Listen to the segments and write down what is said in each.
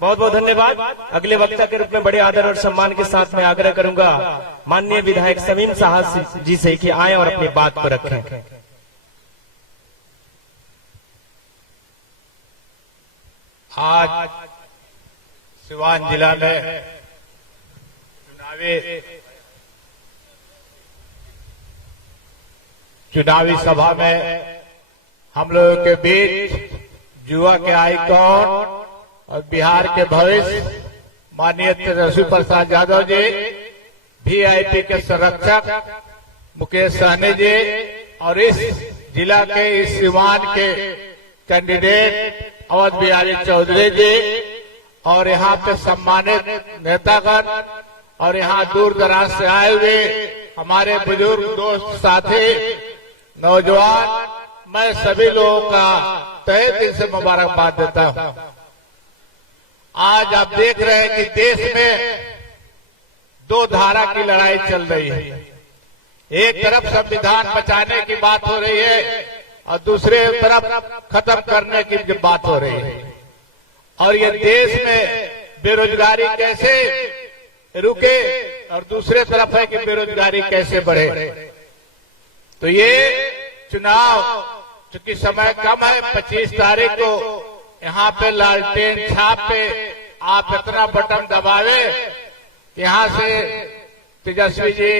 बहुत बहुत धन्यवाद। अगले वक्ता के रूप में बड़े आदर और सम्मान के साथ मैं आग्रह करूंगा माननीय विधायक समीम साहब जी से कि आए और अपनी बात को रखें। आज सिवान जिला में चुनावी सभा में हम लोगों के बीच युवा के आइकॉन और बिहार के भविष्य माननीय तेजस्वी प्रसाद यादव जी, वीआईपी के संरक्षक मुकेश सहनी जी और इस जिला के इस सिवान के कैंडिडेट अवध बिहारी चौधरी जी और यहाँ पे सम्मानित नेतागण और यहाँ दूर दराज से आए हुए हमारे बुजुर्ग दोस्त साथी नौजवान, मैं सभी लोगों का तहे दिल से मुबारकबाद देता हूँ। आज आप देख रहे हैं कि देश में दो धारा की लड़ाई चल रही है। एक तरफ संविधान बचाने की बात हो रही है और दूसरे तरफ खत्म करने की बात हो रही है। और ये देश में बेरोजगारी कैसे रुके और दूसरे तरफ है कि बेरोजगारी कैसे बढ़े। तो ये चुनाव चूंकि समय कम है, 25 तारीख को यहाँ पे लालटेन छाप पे आप इतना बटन दबावे कि यहाँ से तेजस्वी जी,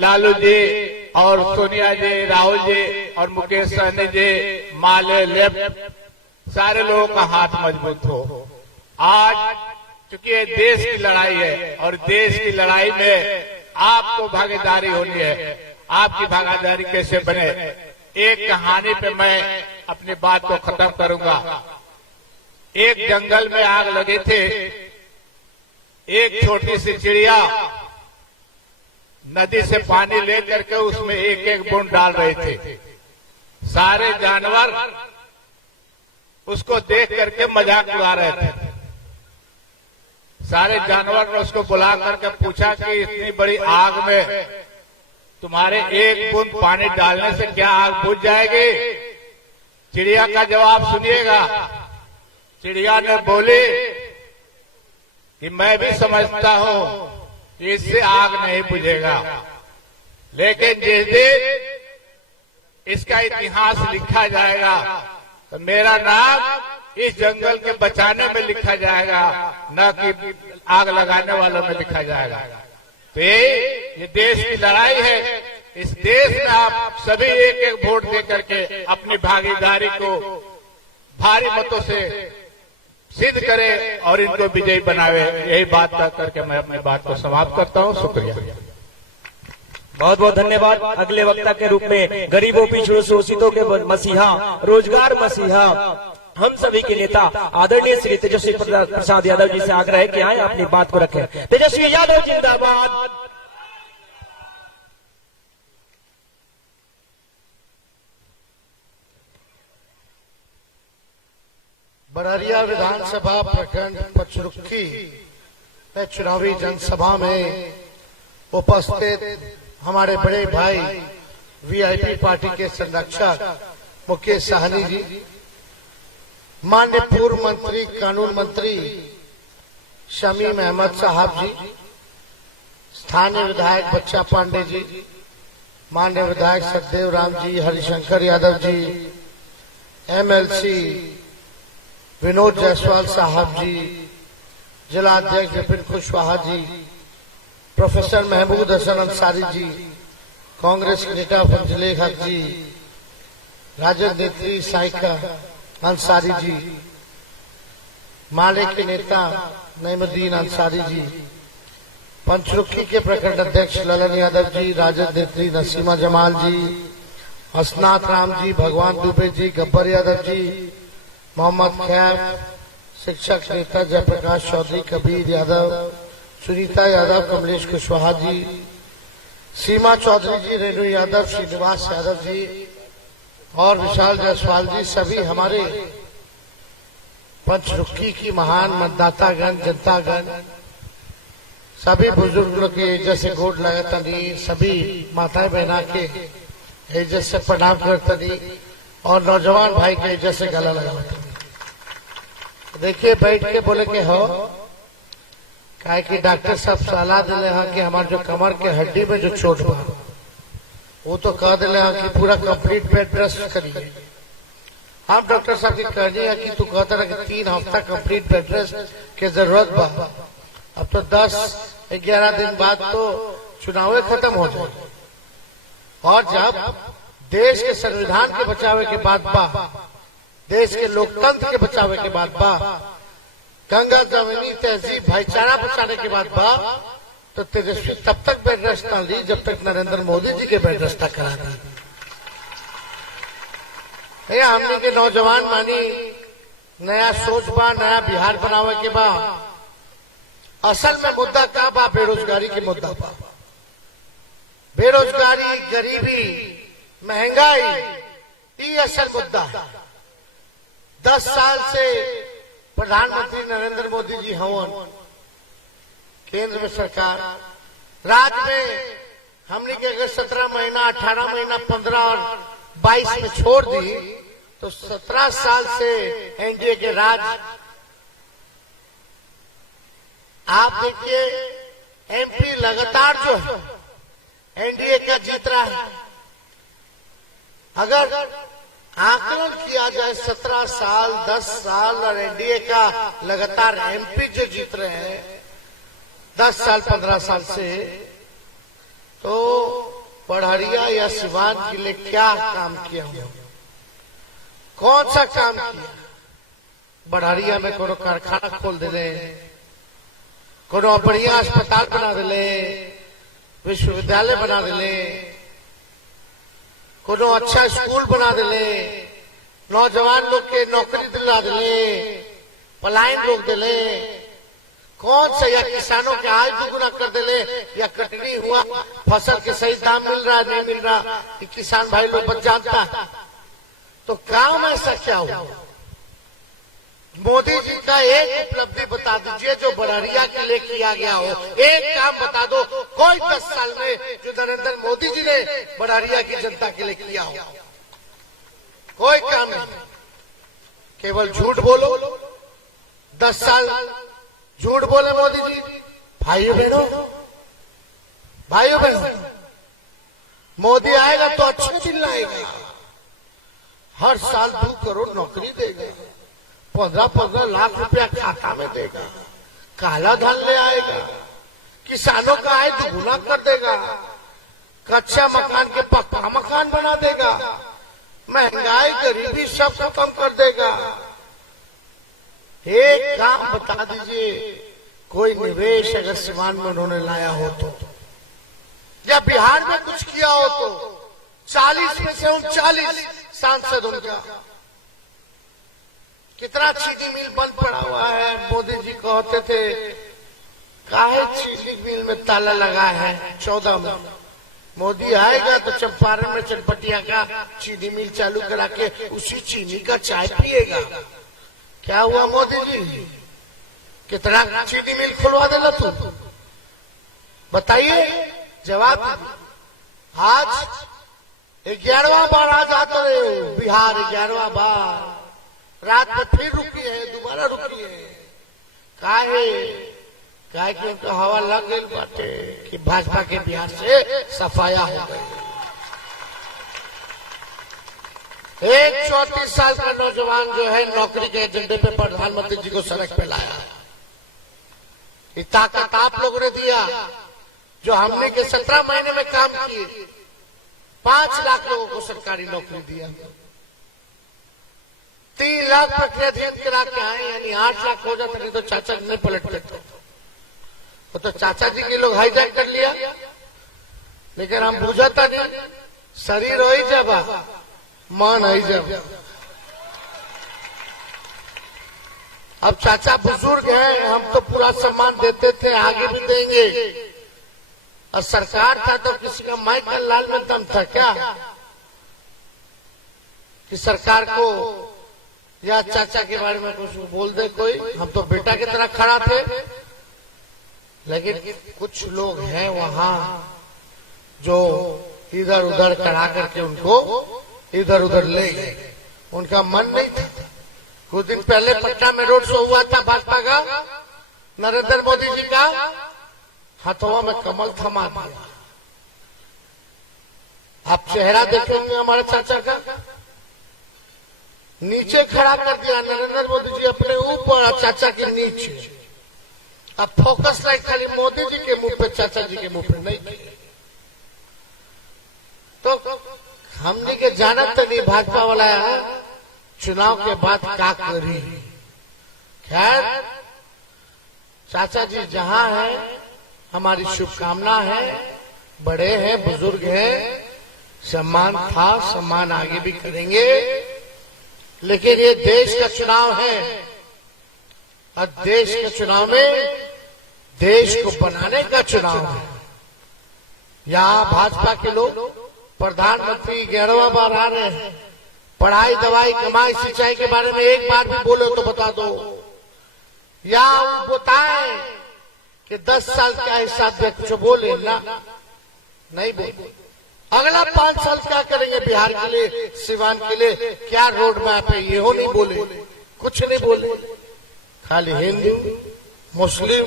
लालू जी और सोनिया जी, राहुल जी और मुकेश सहनी जी, माले लेफ्ट, सारे लोगों का हाथ मजबूत हो। आज चूंकि ये देश की लड़ाई है और देश की लड़ाई में आपको भागीदारी होनी है। आपकी भागीदारी कैसे बने, एक कहानी पे मैं अपनी बात को खत्म करूंगा। एक जंगल में आग लगे थे, एक छोटी सी चिड़िया नदी से पानी लेकर के उसमें एक एक बूंद डाल रहे थे। सारे जानवर उसको देख करके मजाक उड़ा रहे थे। सारे जानवर ने उसको बुला करके पूछा कि इतनी बड़ी आग में तुम्हारे एक बूंद पानी डालने से क्या आग बुझ जाएगी? चिड़िया का जवाब सुनिएगा। चिड़िया ने बोली कि मैं भी समझता हूं कि इससे आग नहीं बुझेगा, लेकिन जिस दिन इसका इतिहास लिखा जाएगा तो मेरा नाम इस जंगल के बचाने में लिखा जाएगा, न कि आग लगाने वालों में लिखा जाएगा। तो ये देश की लड़ाई है। इस देश में आप सभी एक एक वोट दे करके अपनी भागीदारी को भारी मतों से सिद्ध करें और इनको विजयी बनावे। यही बात करके मैं अपनी बात को समाप्त करता हूं। शुक्रिया। बहुत बहुत धन्यवाद। अगले वक्ता के रूप में गरीबों, पिछड़ों, शोषितों के मसीहा, रोजगार मसीहा, हम सभी के नेता आदरणीय श्री तेजस्वी प्रसाद यादव जी से आग्रह है कि आए अपनी बात को रखें। तेजस्वी यादव जिंदाबाद। बड़हरिया विधानसभा प्रखंड पचरुखी में चुनावी जनसभा में उपस्थित हमारे बड़े भाई वीआईपी पार्टी के संरक्षक मुकेश सहनी जी, माननीय पूर्व मंत्री, कानून मंत्री शमीम अहमद साहब जी, स्थानीय विधायक बच्चा पांडे जी, माननीय विधायक सखदेव राम जी, हरिशंकर यादव जी, एमएलसी विनोद जायसवाल साहब जी, जिला अध्यक्ष विपिन कुशवाहा जी, प्रोफेसर महमूद हसन अंसारी जी, कांग्रेस के नेता फंजलेख हक जी, राजद नेत्री साइका अंसारी जी, माले के नेता नईमुद्दीन अंसारी जी, पंचरुखी के प्रखंड अध्यक्ष ललन यादव जी, राजद नेत्री नसीमा जमाल जी, हसनाथ राम जी, भगवान दुबे जी, गब्बर यादव जी, मोहम्मद खैर, शिक्षक नेता जयप्रकाश चौधरी, कबीर यादव, सुनीता यादव, कमलेश कुशवाहा जी, सीमा चौधरी जी, रेणु यादव, श्रीनिवास यादव जी और विशाल जायसवाल जी, सभी हमारे पंचरुखी की महान मतदातागण, जनतागण, सभी बुजुर्गों के जैसे गोड लगातनी, सभी माताएं बहना के जैसे प्रणाम करतनी और नौजवान भाई के जैसे गला लगातनी। देखिए बैठ के बोले के हो काहे कि डॉक्टर साहब सलाह दिले हैं कि हमारे जो कमर के हड्डी में जो चोट बा वो तो कह दिले हैं कि पूरा कंप्लीट बेड रेस्ट करिए। हम डॉक्टर साहब की कहनी है कि तू कहता रहा कि 3 हफ्ता कंप्लीट बेड रेस्ट की जरूरत बा। अब तो 10-11 दिन बाद तो चुनाव खत्म हो जाए और जब देश के संविधान के बचावे के बाद बा, देश के लोकतंत्र के बचावे के बाद बा, गंगा जमुनी तहजीब भाईचारा बचाने के बाद बा, तो तेजस्वी तब तक बेड रेस्ट न ली जब तक नरेंद्र मोदी जी के बेड रेस्ट करा दी। हमने के नौजवान मानी नया सोच बा, नया बिहार बनावे के बा। असल में मुद्दा का बा? बेरोजगारी के मुद्दा बा। बेरोजगारी, गरीबी, महंगाई ये असल मुद्दा है। 10 साल से प्रधानमंत्री नरेंद्र मोदी जी हवन, केंद्र में सरकार, राज्य में हमने के अगर 17 महीना, 18 महीना, 15 और 22 में छोड़ दी तो 17 साल से एनडीए के राज। आप देखिए एमपी लगातार जो है एनडीए का जीत रहा है। अगर आकलन किया जाए 17 साल, 10 साल और एनडीए का लगातार एमपी जो जीत रहे हैं 10 साल, 15 साल से, तो पढ़रिया या सिवान के लिए क्या काम किया हुआ? कौन सा काम किया? बढ़िया में कोनो कारखाना खोल दिले, कोनो बढ़िया अस्पताल बना दिले, विश्वविद्यालय बना दिले, कोनो अच्छा स्कूल बना दिले, नौजवान लोग के नौकरी दिला दिले, पलायन रोक दिले। कौन सा? या किसानों के आय दुगुना कर दिले, या कटनी हुआ, फसल के सही दाम मिल रहा नहीं मिल रहा, कि किसान भाई लोग बच जानता है। तो काम ऐसा क्या हुआ? मोदी जी का एक उपलब्धि बता दीजिए जो बढ़िया के लिए किया गया हो। एक काम बता दो कोई 10 साल में जो नरेंद्र मोदी जी ने बढ़िया की जनता के लिए किया हो। कोई काम नहीं, केवल झूठ बोलो। 10 साल झूठ बोले मोदी जी। भाइयों बहनों, मोदी आएगा तो अच्छे दिन लाएगा। हर साल 2 करोड़ नौकरी देगा, 15-15 लाख रुपया खाता में देगा, काला धन ले आएगा, किसानों का आय दुगुना कर देगा, कच्चा मकान के पक्का मकान बना देगा, महंगाई, गरीबी सब खत्म कर देगा। एक काम बता दीजिए, कोई निवेश अगर सीमांत में उन्होंने लाया हो तो, या बिहार में कुछ किया हो तो। 40 में से 39 सांसद उनका। कितना चीनी मिल बंद पड़ा हुआ है। मोदी जी कहते थे काहे चीनी मिल में ताला लगा है 14 में। मोदी आएगा तो चंपारण में चनपटिया का चीनी मिल चालू करा के उसी चीनी का चाय पिएगा। क्या हुआ मोदी जी? कितना चीनी मिल खुलवा देना तुम? बताइए, जवाब। आज 11वां बार आज आते रहे बिहार, 11वां बार। रात में फिर रुकी है, दोबारा रुकी है। काहे कि उनको हवा लग गई बाटे कि भाजपा के बिहार से सफाया हो गई। एक 34 साल का नौजवान जो है नौकरी के एजेंडे पे प्रधानमंत्री जी को सड़क पे लाया। ये ताकत आप लोगों ने दिया जो हमने के 17 महीने में काम किए। 5 लाख लोगों को सरकारी नौकरी दिया। 3 लाख प्रक्रिया करा के आए, यानी 8 लाख हो जाता, नहीं तो चाचा नहीं पलटते। तो चाचा जी के लोग हाईजैक कर लिया। लेकिन हम बुझाता नहीं, शरीर हो ही जाबा, मन हो ही जाबा। अब चाचा बुजुर्ग हैं, हम तो पूरा सम्मान देते थे, आगे भी देंगे। और सरकार था तो किसी का माइकल लाल में दम था क्या कि सरकार को या चाचा के बारे में कुछ बोल दे कोई? हम तो बेटा की तरह खड़ा थे। लेकिन कुछ लोग हैं वहां जो इधर उधर करा करके उनको इधर उधर ले गए। उनका मन नहीं था कुछ दिन पहले पटना में रोड शो हुआ था भाजपा का, नरेंद्र मोदी जी का, हाथों में कमल थमा दिया। आप चेहरा देखेंगे हमारे चाचा का, नीचे खड़ा कर दिया नरेंद्र मोदी जी अपने ऊपर और चाचा के नीचे। अब फोकस लाइट खाली मोदी जी के मुंह पे, चाचा जी के मुंह पे नहीं की। तो हमने के जाना तो नहीं भाजपा वाला चुनाव के बाद क्या करी। खैर चाचा जी जहां है हमारी शुभकामना है, बड़े हैं, बुजुर्ग हैं, सम्मान था, सम्मान आगे भी करेंगे। लेकिन ये देश का चुनाव है और देश के चुनाव में देश को बनाने का चुनाव है। यहाँ भाजपा के लोग प्रधानमंत्री 11वां बार आ रहे हैं, पढ़ाई, दवाई, कमाई, सिंचाई के बारे में एक बार भी बोलो तो बता दो, या बताएं कि 10 साल क्या हिसाब दे, कुछ बोले ना, नहीं बोले। अगला 5 साल क्या करेंगे बिहार के लिए, सिवान के लिए, क्या रोड मैप है, ये हो नहीं बोले, कुछ नहीं बोले। खाली हिंदू, मुस्लिम,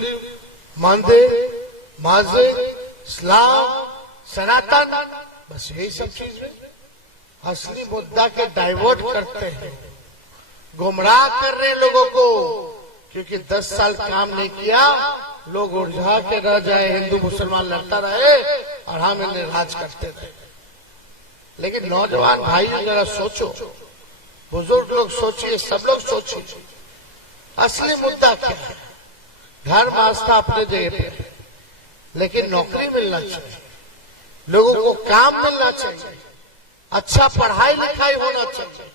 मंदिर, मस्जिद, इस्लाम, सनातन, बस यही सब चीजें असली मुद्दा के डाइवर्ट करते हैं, गुमराह कर रहे हैं लोगों को। क्योंकि 10 साल काम नहीं किया, लोग उलझा के रह जाए, हिंदू मुसलमान लड़ता रहे और हम इन्हें राज करते रहे। लेकिन नौजवान भाई जरा सोचो, बुजुर्ग लोग सोचिए, सब लोग सोचिए, असली मुद्दा क्या है। धर्म आस्था अपने जगह पे, लेकिन नौकरी मिलना चाहिए, लोगों को काम मिलना चाहिए, अच्छा पढ़ाई लिखाई होना चाहिए,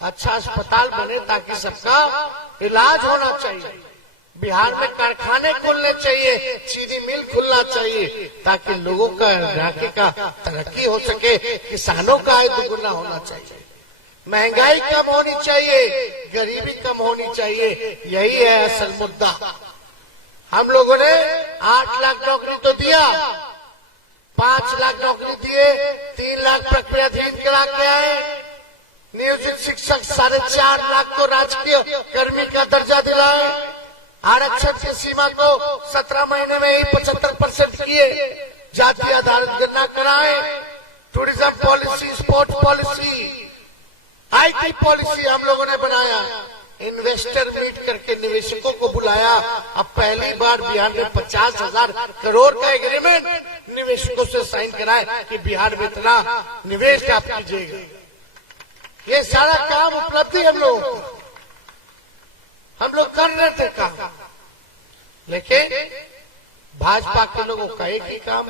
अच्छा अस्पताल बने ताकि सबका इलाज होना चाहिए। बिहार में कारखाने खुलने चाहिए, चीनी मिल खुलना चाहिए ताकि लोगों का इलाके का तरक्की हो सके, किसानों का आय दुगुना होना चाहिए, महंगाई कम होनी चाहिए, गरीबी कम होनी चाहिए। यही है असल मुद्दा। हम लोगों ने 8 लाख नौकरी तो दिया, 5 लाख नौकरी दिए, 3 लाख प्रक्रियाधीन करा के आए, नियोजित शिक्षक 4.5 लाख को राजकीय कर्मी का दर्जा दिलाए, आरक्षण की सीमा को 17 महीने में ही 75% किए, जाति आधारित गणना कराए, tourism policy, sports policy, IT policy हम लोगों ने बनाया, इन्वेस्टर मीट करके निवेशकों को बुलाया। अब पहली बार बिहार में 50,000 करोड़ का एग्रीमेंट निवेशकों से साइन कराए कि बिहार में इतना निवेश आप कीजिएगा। ये सारा काम उपलब्धि हम लोग कर रहे थे काम, लेकिन भाजपा के लोगों का एक ही काम,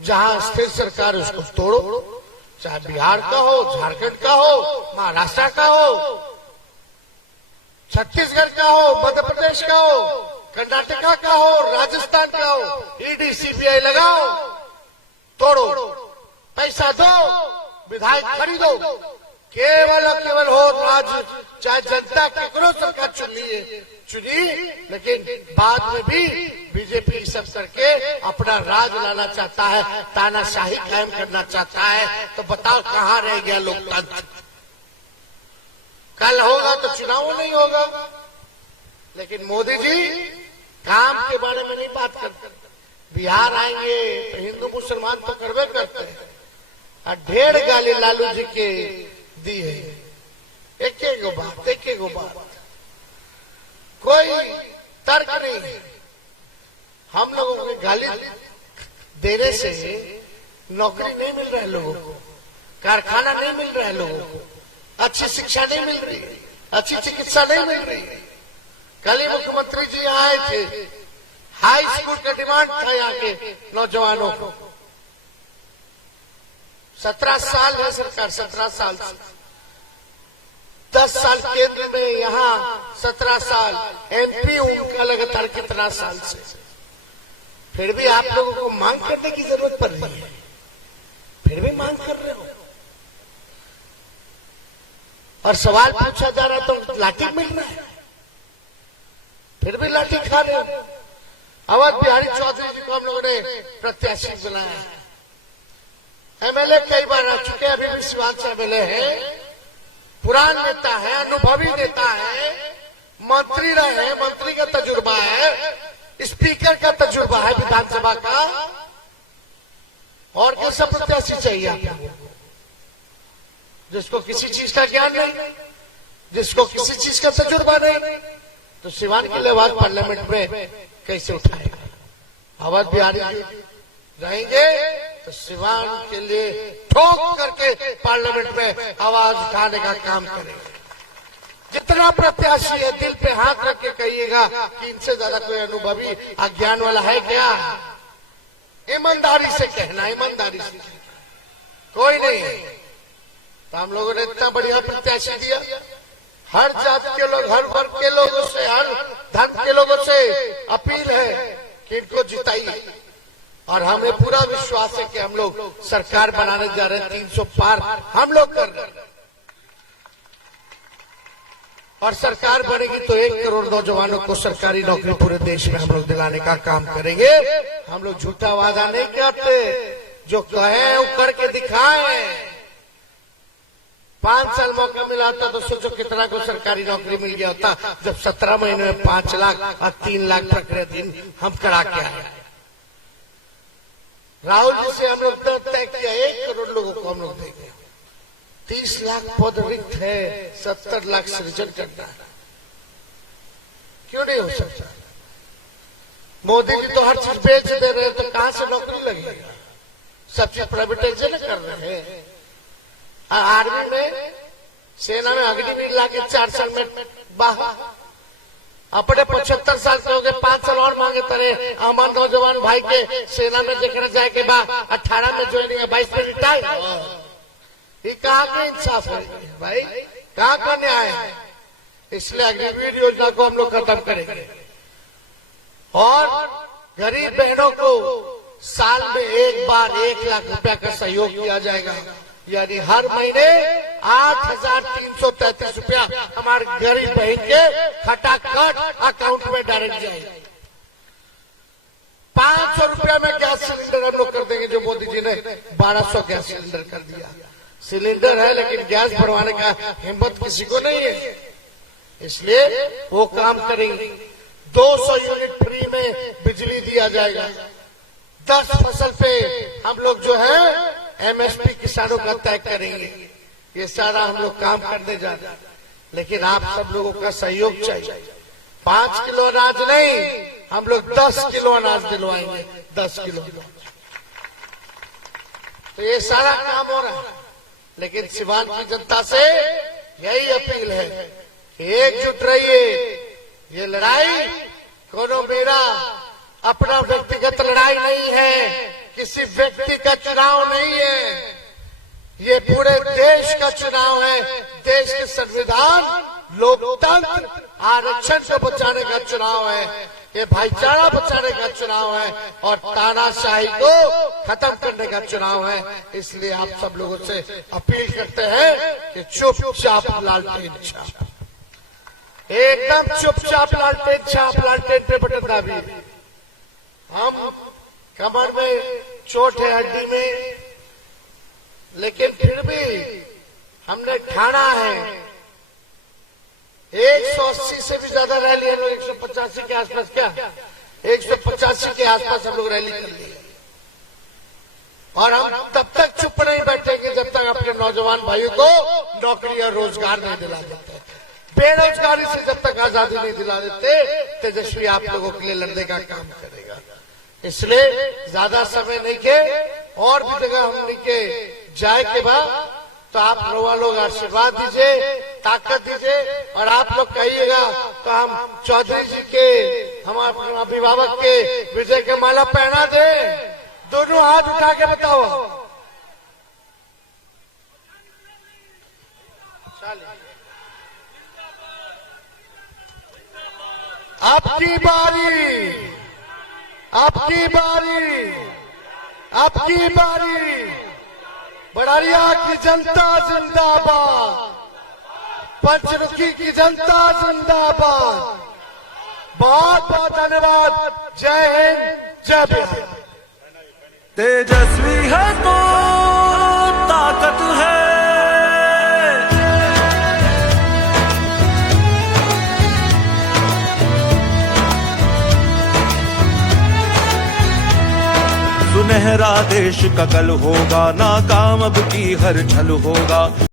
जहां स्थिर सरकार उसको तोड़ो, चाहे बिहार का हो, झारखंड का हो, महाराष्ट्र का हो, छत्तीसगढ़ का हो, मध्य प्रदेश का हो, कर्नाटका का हो, राजस्थान का हो, ED CBI लगाओ, तोड़ो, पैसा दो, विधायक खरीदो, केवल और केवल हो आज, चाहे जनता केकरो सरकार चुनी, लेकिन बाद में भी बीजेपी सब करके अपना राज लाना चाहता है, तानाशाही कायम करना चाहता है। तो बताओ कहाँ रह गया लोकतंत्र? कल होगा तो चुनाव नहीं होगा, लेकिन मोदी जी काम के बारे में नहीं बात करते। बिहार आएंगे तो हिंदू मुसलमान तो करवे करते हैं, और ढेर गाली लालू जी के दी है, एक एक बात, कोई तर्क नहीं है। हम लोगों को गाली देने से नौकरी नहीं मिल रहा है लोगों को, कारखाना नहीं मिल रहा है लोगों को, अच्छी शिक्षा नहीं मिल रही है, अच्छी चिकित्सा नहीं मिल रही है। कल ही मुख्यमंत्री जी आए थे, हाई स्कूल का डिमांड था यहाँ के नौजवानों को। 17 साल है सरकार, 17 साल से 10 साल केंद्र में, यहाँ 17 साल MP उनका लगातार कितना साल से, फिर भी आप लोगों को मांग करने की जरूरत पड़ रही है, फिर भी मांग कर रहे हो। और सवाल पूछा जा रहा तो लाठी मिल रहा है, फिर भी लाठी खा रहे हो। अवध बिहारी चौधरी जी को हम लोगों ने प्रत्याशी बनाया, MLA कई बार आ चुके, अभी भी सिवान से MLA है, पुरान नेता है, अनुभवी नेता है, मंत्री रहे हैं, मंत्री का तजुर्बा है, स्पीकर का तजुर्बा है विधानसभा का, और कैसा प्रत्याशी चाहिए आपको जिसको किसी चीज का ज्ञान नहीं, जिसको किसी चीज का तजुर्बा नहीं, तो सिवान के लिए आवाज पार्लियामेंट में कैसे उठाएगा? आवाज बिहारी रहेंगे तो सिवान के लिए ठोक करके पार्लियामेंट में आवाज उठाने का काम करेंगे। जितना प्रत्याशी है दिल पे हाथ रख के कहिएगा कि इनसे ज्यादा कोई अनुभवी अज्ञान वाला है क्या? ईमानदारी से कहना, ईमानदारी से कोई नहीं है। तो हम लोगों ने इतना बढ़िया प्रत्याशी दिया, हर जाति के लोग, हर वर्ग के लोगों से, हर धर्म के लोगों से अपील है कि इनको जिताइए। और हमें पूरा विश्वास है कि हम लोग सरकार बनाने जा रहे हैं, 300 पार हम लोग कर रहे हैं। और सरकार बनेगी तो 1 करोड़ नौजवानों को सरकारी नौकरी पूरे देश में हम लोग दिलाने का काम करेंगे। हम लोग झूठा वादा नहीं करते, जो कहे वो करके दिखाए। 5 साल मौका मिला था तो सोचो कितना को सरकारी नौकरी मिल गया था, जब 17 महीने में 5 लाख और 3 लाख प्रक्रिया दिन हम करा के आए। राहुल जी से हम लोग तय किया 1 करोड़ लोगों को हम लोग देंगे। 30 लाख पद रिक्त है, 70 लाख सृजन करना है, क्यों नहीं हो सकता? मोदी जी तो हर चीज बेच दे रहे हैं, तो कहां से नौकरी लगेगा? सब चीज प्राइवेटाइजेशन कर रहे हैं। आर्मी में, सेना में अग्निवीर लाके 4 साल में बाहर, अपने 75 साल से हो गए, 5 साल और मांगे तरे। हमारे नौजवान भाई के सेना में देखने जाए के बाद 18 में ज्वाइनिंग है, 22 में रिटायर। ये कहाँ का इंसाफ है भाई, कहाँ का न्याय है? इसलिए अग्निवीर योजना को हम लोग खत्म करेंगे और गरीब बहनों को साल में एक बार 1 लाख रुपया का सहयोग किया जाएगा। यानी हर महीने 8,333 रुपया हमारे गरीब बहन के खटाखट अकाउंट में डायरेक्ट जाएगा। 500 रुपया में गैस सिलेंडर हम लोग कर देंगे, जो मोदी जी ने 1200 गैस सिलेंडर कर दिया। सिलेंडर है लेकिन गैस भरवाने का हिम्मत किसी को नहीं है, इसलिए वो काम करेंगे। 200 यूनिट फ्री में बिजली दिया जाएगा। 10 फसल पे हम लोग जो है एमएसपी किसानों का तय करेंगे। ये सारा हम लोग काम करने जा रहे हैं, लेकिन आप सब लोगों का सहयोग चाहिए। 5 किलो अनाज नहीं, हम लोग 10 किलो अनाज दिलवाएंगे, 10 किलो। तो ये सारा काम हो रहा है, लेकिन सिवान की जनता से यही अपील है कि एकजुट रहिए। ये लड़ाई कोनो मेरा अपना व्यक्तिगत लड़ाई नहीं है, किसी व्यक्ति का चुनाव नहीं है, ये पूरे देश का चुनाव है। देश के संविधान, लोकतंत्र, आरक्षण को बचाने का चुनाव है, ये भाईचारा बचाने का चुनाव है और तानाशाही को खत्म करने का चुनाव है। इसलिए आप सब लोगों से अपील करते हैं कि चुपचाप लालटेन छाप, एकदम चुपचाप लालटेन छाप, लालटेन पे बटन दाबिए। हम कमर में चोट है, हड्डी में, लेकिन फिर भी हमने ठाना है। 180 से भी ज्यादा रैली है, 185 के आसपास, क्या 185 के आसपास हम लोग रैली कर लिए। और हम तब तक चुप नहीं बैठेंगे जब तक अपने नौजवान भाइयों को नौकरी और रोजगार नहीं दिला देते। बेरोजगारी से जब तक आजादी नहीं दिला देते, तेजस्वी आप लोगों के लिए लड़ने का काम करेगा। इसलिए ज्यादा समय नहीं के, और भी जगह हमने के जाए के बाद तो आप लोग आशीर्वाद दीजिए, ताकत दीजिए, और आप लोग कहिएगा तो हम चौधरी जी के, हमारे अभिभावक के विजय के माला पहना दे। दोनों हाथ उठा के बताओ। आपकी बारी, आपकी बारी, आपकी बारी। बड़ारिया की जनता जिंदाबाद, पंचरुखी की जनता जिंदाबाद। बहुत बहुत धन्यवाद। जय हिंद, जय बिहार। तेजस्वी है तो ताकत है, सुनहरा देश का कल होगा, नाकाम अब की हर छल होगा।